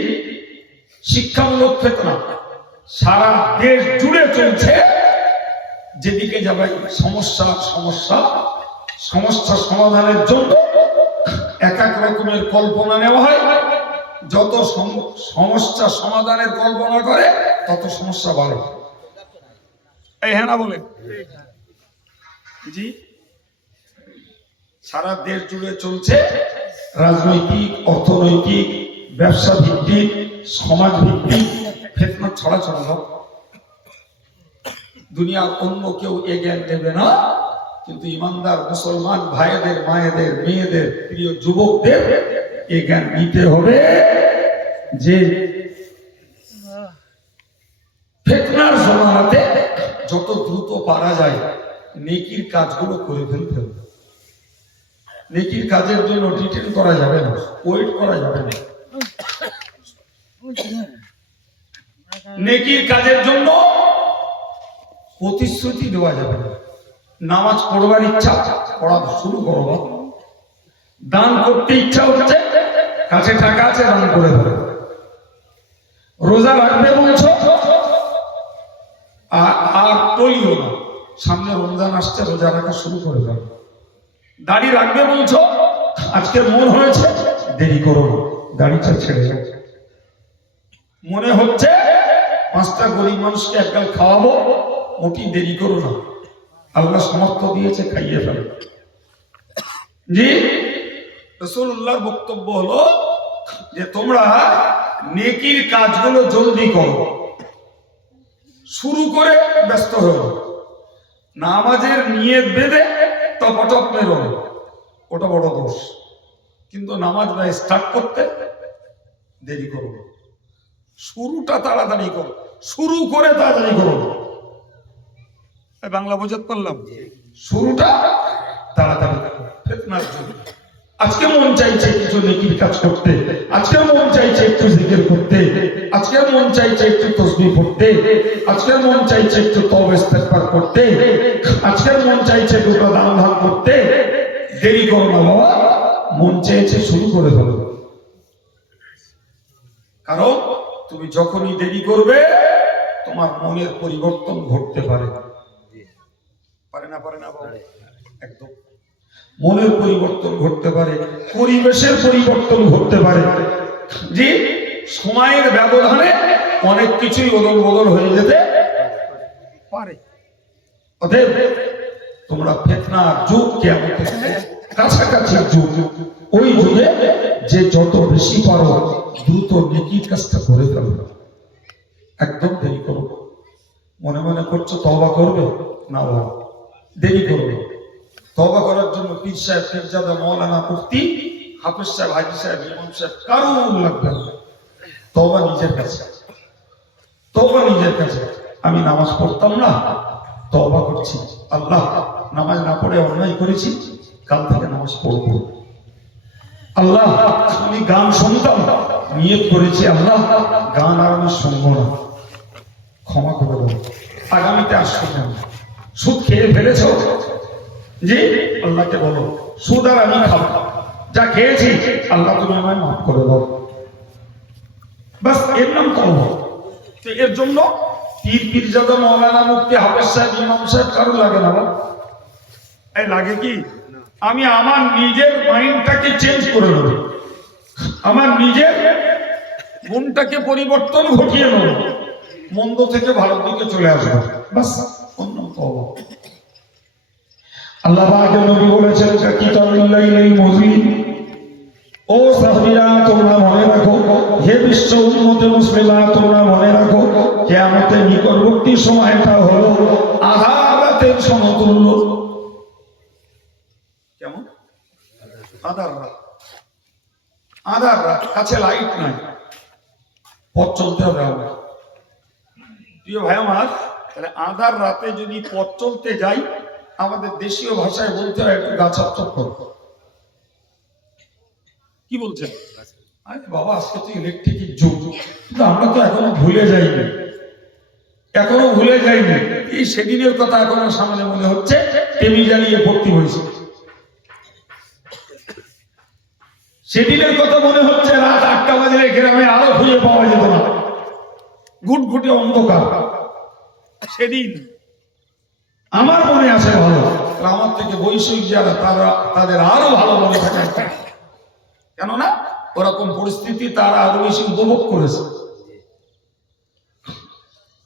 শিক্ষামূলক ফিতনা, সারা দেশ জুড়ে চলছে। যেদিকে যাবে সমস্যা সমস্যা সমস্যা সমাধানের জন্য এক এক রকমের কল্পনা নেওয়া হয়। যত সমস্যা সমাধানের কল্পনা করে তত সমস্যা বাড়ে। এই হ্যাঁ না বলে? জি, সারা দেশ জুড়ে চলছে রাজনৈতিক, অর্থনৈতিক, ব্যবসা ভিত্তিক, সমাজ ভিত্তিক ফিতনা ছড়াছড়ি। দুনিয়ার অন্য কেউ এ জ্ঞান দেবে না, কিন্তু ইমানদার মুসলমান ভাইদের, মায়েদের, মেয়েদের, প্রিয় যুবকদের এ জ্ঞান নিতে হবে যে ফিতনার জামানাতে যত দ্রুত পারা যায় নেকির কাজগুলো করে ফেলতে হবে। নেকির কাজের জন্য ডিটেইন করা যাবে না, ওয়েট করা যাবে না। নেকির কাজের জন্য প্রতিশ্রুতি দেওয়া যাবে না। নামাজ পড়বার ইচ্ছা, পড়া শুরু করো। দান করতে ইচ্ছা হচ্ছে, কাছে টাকা আছে, দান করে দেবে। রোজা রাখবে বলছো, আর টলিও না, সামনে রমজান আসছে, রোজা রাখা শুরু করে দেবে। দাড়ি রাখবে বলছো, আজকে মন হয়েছে, দেরি করো, দাড়িটা ছেড়ে যাও। মনে হচ্ছে 5টা গরিব মানুষকে একগাল খাওয়াবো, মোটি দেরি করো না, আল্লাহ সামর্থ্য দিয়েছে, খাইয়ে ফেলো। জি, রাসূলুল্লাহর বক্তব্য হলো যে তোমরা নেকির কাজগুলো জলদি করো, শুরু করে ব্যস্ত হও। নামাজের নিয়ত বেঁধে টপটপ মেরো, ওটা বড় দোষ। কিন্তু নামাজ স্টার্ট করতে দেরি করো, শুরুটা তাড়াতাড়ি করো, শুরু করে তাড়াতাড়ি করো। বাংলা বোঝাতে পারলাম? শুরুটা তাড়াতাড়ি করো। ফিতনার জন্য আজকে মন চাইছে কিছু নেকির কাজ করতে, আজকে মন চাইছে একটু জিকির করতে, আজকে মন চাইছে একটু তাসবিহ পড়তে, আজকে মন চাইছে একটু তওবা ইস্তেগফার করতে, আজকে মন চাইছে দুটো দান ধান করতে। দেরি করো না বাবা, মন চাইছে শুরু করে ফেলো। কারণ তুমি যখনই দেরি করবে তোমার মনের পরিবর্তন ঘটতে পারে। পারে না? পারে না বাবা? একদম মনের পরিবর্তন ঘটতে পারে, পরিবেশের পরিবর্তন ঘটতে পারে। যে সময়ের ব্যবধানে অনেক কিছুই ওদল বদল হয়ে যেতে পারে। অতএব তোমরা ফিতনার যুগ কিয়ামতের কাছাকাছি যুগ, ওই যুগে যে যত বেশি পারো দ্রুত নেকির কাজটা করে ফেলো, একদম দেরি করো। মনে মনে করছো তওবা করবে না, বাবা দেরি করবে। তওবা করার জন্য পীর সাহেব, পীরজাদা, মৌলানা, মুফতি, হাফেজ সাহেব, হাজি সাহেব, ইমাম সাহেব কারণ লাগবে না। তওবা নিজের কাছে, তওবা নিজের কাছে। আমি নামাজ পড়তাম না, তওবা করছি, আল্লাহ নামাজ না পড়ে অন্যায় করেছি, কাল থেকে নামাজ পড়বো। আল্লাহ আমি গান শুনতাম, নিয়ত করেছি আল্লাহ গান আর আমি শুনবো না, ক্ষমা করে দেবো, আগামীতে আর শুনবো না। সুদ খেয়ে ফেলেছ, জি আল্লাহকে বলো সুদ আর আমি খাবো, যা খেয়েছি আল্লাহ তুমি আমায় মাফ করে দাও, বাস এর নাম তওবা। তো এর জন্য পীর, পীরজাদা, মৌলানা, মুফতি, হাফেজ সাহেব, ইমাম সাহেব কারো লাগে না। এই লাগে কি? আমি আমার নিজের মাইন্ডটাকে চেঞ্জ করে নেব, আমার নিজের মনটাকে পরিবর্তন ঘটিয়ে নেব, মন্দ থেকে ভালোর দিকে চলে আসবো, বাস অন্য তওবা। আল্লাহ পাকের নবী বলেছেন কিতাবুল লাইলিল মুযিন, ও সাহাবীরা তোমরা মনে রাখো, হে বিশ্ব উম্মতে মুসলিমা তোমরা মনে রাখো, কিয়ামতের নিকটবর্তী সময়টা হলো আধার রাতের সমতুল্য। কেমন? আধার রাত, আধার রাত, কাছে লাইট নাই, পথ চলতে হবে আমার। প্রিয় ভাই আমার, তাহলে আধার রাতে যদি পথ চলতে যাই, আমাদের দেশীয় ভাষায় বলতে হয় একটু গাছার চক্কর। কি বলছেন? আরে বাবা আজকে তো ইলেকট্রিকের যুগ, কিন্তু আমরা তো এখনো ভুলে যাইনি, এখনো ভুলে যাইনি। এই সেদিনের কথা এখনো সামনে মনে হচ্ছে, টেমি জ্বালিয়ে ভর্তি হয়েছে। সেদিনের কথা মনে হচ্ছে, রাত 8টা বাজলে গ্রামে আলো খুঁজে পাওয়া যেত না, ঘুটঘুটে অন্ধকার। সেদিন আমার মনে আছে ভালো, আমার থেকে বৈষয়িক যারা তাদের আরো ভালো মনে থাকে, কেননা ওরকম পরিস্থিতি তারা আরো বেশি উপভোগ করেছে।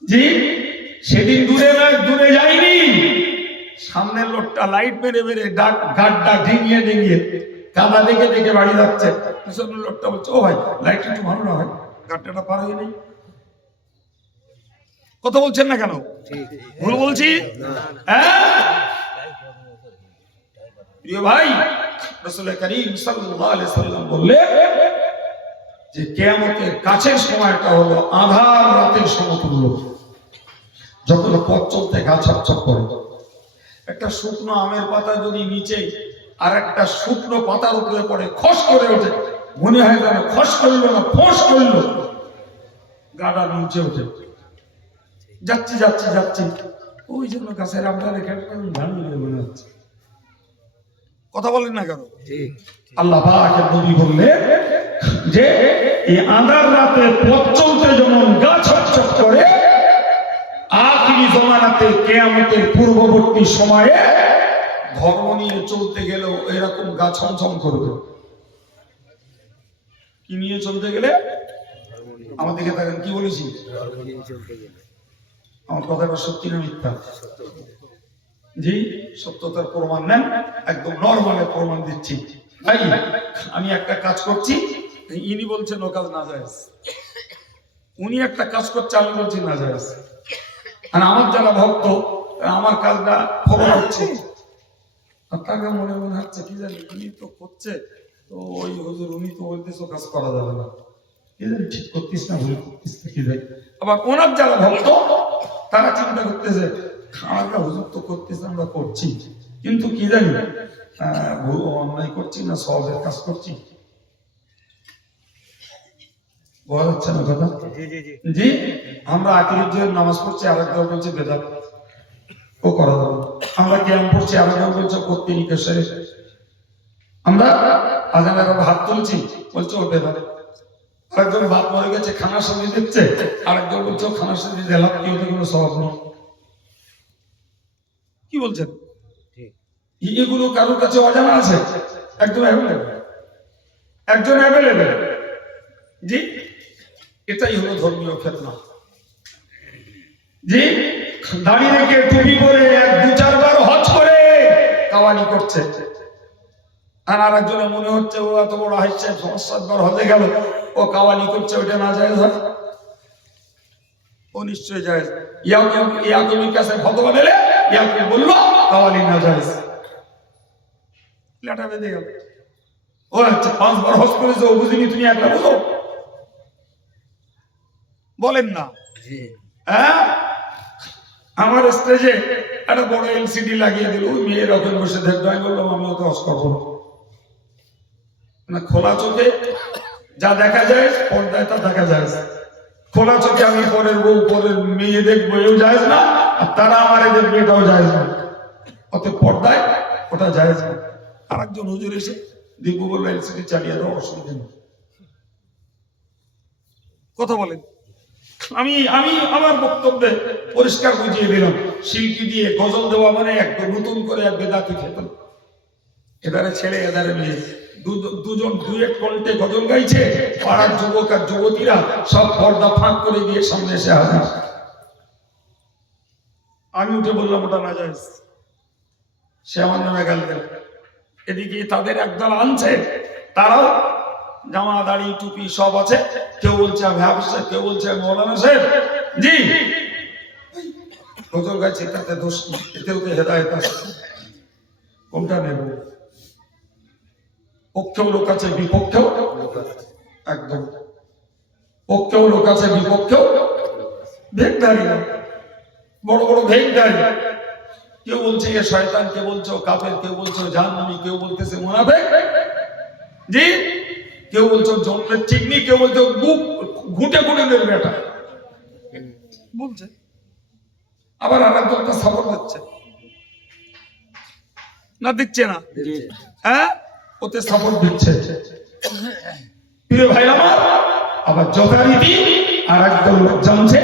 জি সেদিন দূরে যায়নি, সামনের লোকটা লাইট মেরে মেরে গাড্ডা ডিঙিয়ে ডিঙিয়ে কাদা দেখে দেখে বাড়ি যাচ্ছে, পিছনের লোকটা বলছে ও ভাই লাইট একটু ভালো না হয়, গাড্ডাটা পার হয়ে নেই। কথা বলছেন না কেন? ভুল বলছি? হ্যাঁ প্রিয় ভাই, রাসূল করিম সাল্লাল্লাহু আলাইহি সাল্লাম বললেন যে কিয়ামতের কাছের সময়টা হলো আধার রাতের সমতুল্য, যখন পথ চলতে গা ছপছপ করে। একটা শুকনো আমের পাতা যদি নিচে আর একটা শুকনো পাতার উপরে পড়ে খস করে ওঠে, মনে হয় যেন খস করলো না ফোঁস করলো, গাটা নিচে ওঠে। যাচ্ছি যাচ্ছি যাচ্ছি, ওই জন্য গাছের আমটা রেখে ভাঙিয়ে মনে হচ্ছে। কথা বলেন না কেন? আল্লাহ পাকের নবী বললেন যে এই আঁধার রাতে পথ চলতে যেমন গা ছপছপ করে, আখিরি জমানাতে কিয়ামতের পূর্ববর্তী সময়ে ধর্ম নিয়ে চলতে গেলেও এরকম গা ছমছম করবে। কি নিয়ে চলতে গেলে? আমার দিকে তাকান, কি বলেছি? আমার কথাটা সত্যি না মিথ্যা? জি সত্যতার প্রমাণ নেন, একদম নরমালে প্রমাণ দিচ্ছি। ভাই আমি একটা কাজ করছি, ইনি বলছেন ও কাজ না জায়েজ, উনি একটা কাজ করছে আমি বলছি না জায়েজ, আর আমার যারা ভক্ত আমার কাজটা ফলো হচ্ছে, তাকে মনে মনে হচ্ছে কি জানি উনি তো করছে, তো ওই হুজুর উনি তো বলতেছে কাজ করা যাবে না, কি জানি ঠিক করতিস না ভুল করতিস কি জানি। আবার ওনার যারা ভক্ত তারা চিন্তা করতেছে আমরা হুজুর তো করতেছে আমরা করছি, কিন্তু কি জানি অন্যায় করছি না সওয়াবের কাজ করছি। বোঝা যাচ্ছে না কথা? জি আমরা আকিরুজ্জের নামাজ পড়ছি, আরেক দল বলছে বেদাত, ও করা যাবে। আমরা কিয়াম পড়ছি, আরেক দল বলছে করতে নিকেশে। আমরা আজানের হাত তুলছি, বলছে ও বেদাত। আরেকজন বাপ মরে গেছে খানার সাথে দিচ্ছে, আরেকজন বলছে ও খানার সাথে দিলাম, কি ওতে কোনো স্বভাব নেই। কি বলছেন? এগুলো কারোর কাছে অজানা আছে? একদম অ্যাভেলেবেল, একজন অ্যাভেলেবেল। জি এটাই হলো ধর্মীয় ফিতনা। জি দাঁড়িয়ে রেখে টুপি পরে 2-4 বার হজ করে কাওয়ালি করছে, আর আরেকজনের মনে হচ্ছে ও এত বড় হাইস সাহেব 7বার হজে গেল, ও কাওয়ালি করছে, ওইটা না যায় হয়? ও নিশ্চয় যায়। ইয়াকুবের কাছে ফতোয়া দিলে ইয়াকুব বলল কাওয়ালি না যায়, লেটা বেঁধে গেল। ও আচ্ছা 5বার হজ করেছে, ও বুঝিনি, তুমি একলা বুঝো? বলেন না। হ্যাঁ, আমার স্টেজে একটা বড় এলসিডি লাগিয়ে দিল, ওই মেয়ের ওখানে বসে দেখবে। আমি বললাম আমি ওকে হজ করবো না। খোলা চোখে যা দেখা যায় পর্দায় তা দেখা যায়। খোলা চোখে আমি পরের বউ পরের মেয়ে দেখবো, এও যায় না, আর তারা আমারে দেখবে, এটাও যায় না। অত পর্দায় ওটা যায় না। আর একজন হুজুর এসে দিব্য বলল এলসিডি চালিয়ে দাও, অসুবিধা নেই। কথা বলেন। আমি আমার বক্তব্যে পরিষ্কার বুঝিয়ে দিলাম, শিল্পী দিয়ে গজল দেওয়া মানে এক নতুন করে এক বেদাতি খেতেন। এদারে ছেলে এদারে মেয়ে, দুজন দুয়েট কণ্ঠে গজল গাইছে, পাড়ার যুবক আর যুবতীরা সব পর্দা ফাঁক করে দিয়ে সামনে এসে হাজির। আমি উঠে বললাম ওটা না যায়, সে আমার নামে গাল গেল। এদিকে তাদের একদল আনছে, তারাও জামা দাড়ি টুপি সব আছে, কেউ বলছে আমি হাফিজ সাহেব, কেউ বলছে আমি মৌলানা সাহেব। জি গজল গাইছে, তাতে দোষ, এতেও তো হেদায়েত আছে। কোনটা নেব? পক্ষেও লোক আছে, বিপক্ষেও একদম, পক্ষেও লোক আছে, বিপক্ষেও ভেগধারী, বড় বড় ভেগধারী। কেউ বলছে এ শয়তান, কেউ বলছে ও কাফের, কেউ বলছে ও জাহান্নামী, কেউ বলতেছে মুনাফিক। জি কেউ বলছে জন্মের ঠিক নেই, কেউ বলছে ঘুটে ঘুটে দেবে বেটা বলছে। আবার আর একদলটা সাপোর্ট দিচ্ছে না, দিচ্ছে না? হ্যাঁ, ওতে সাপোর্ট দিচ্ছে। প্রিয় ভাই আমার, আবার যথারীতি আর একদল লোক জানছে,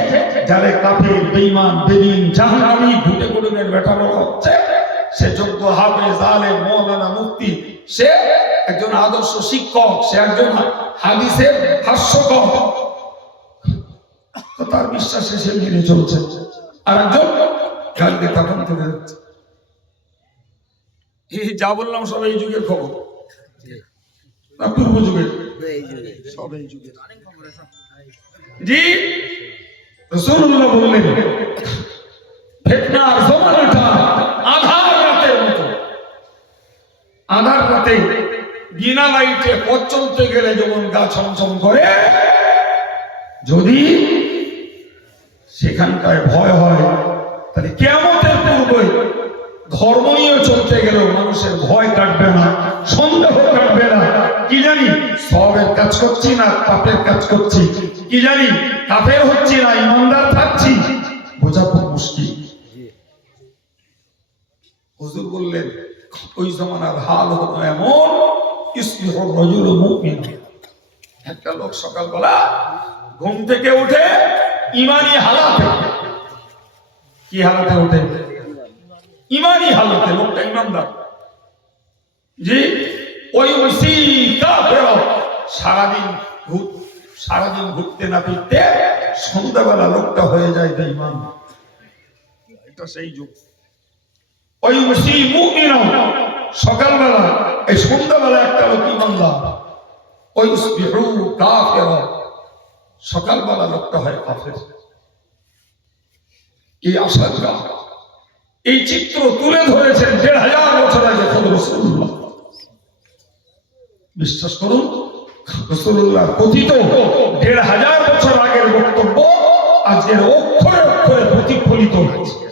যারা কাফের, বেঈমান, বেদিন, জাহান্নামী, ঘুটে ঘুটে দেবে বেটা বলা হচ্ছে, সে যোগ্য হাফেজ, আলেম, মাওলানা, মুফতি, সে একজন আদর্শ শিক্ষক, সে একজন হাদিসের ভাষ্যকার, তো তার বিশ্বাসে সে মেনে চলছে। আর একজন গালকে তখন তুলে দিচ্ছে। এই যা বললাম সব এই যুগের খবর না পূর্ব যুগের? সব এই যুগের। জি রাসূলুল্লাহ বললেন ফিতনার জমানাটা আধার রাতের মতো। আধার রাতে বিনা লাইটে পথ চলতে গেলে যেমন গা ছমছম করে, যদি সেখানটায় ভয় হয়, তাহলে কিয়ামতের পূর্বে ধর্ম নিয়ে চলতে গেলেও মানুষের ভয় কাটবে না, সন্দেহ কাটবে না। কি জানি সবের কাজ করছি না পাপের কাজ করছি, কি জানি কাফের হচ্ছি না ইমানদার থাকছি, বোঝা খুব মুশকিল। হুজুর বললেন ওই জামানার হাল হতো এমন, ইসবিহুর রাজুলু মুমিন, একটা লোক সকালবেলা ঘুম থেকে উঠে ইমানি হালাতে, কি হালাতে উঠে? ইমানি হালাতে, লোকটা ইমানদার। জি ওই কাফের, সারাদিন ঘুরতে না ফিরতে সন্ধ্যাবেলা লোকটা হয়ে যায় বেঈমান। এটা সেই যুগ। ওই মুমিন সকালবেলা, এই সন্ধ্যাবেলা একটা লোক ইমানদার। ওই কাফের, সকালবেলা লোকটা হয় কাফের। এই আশঙ্কা, এই চিত্র তুলে ধরেছেন ১৫০০ বছর আগে রাসূলুল্লাহ। বিশ্বাস করুন, রাসূলুল্লাহ কথিত ১৫০০ বছর আগের বক্তব্য আজকের অক্ষরে অক্ষরে প্রতিফলিত হয়েছে।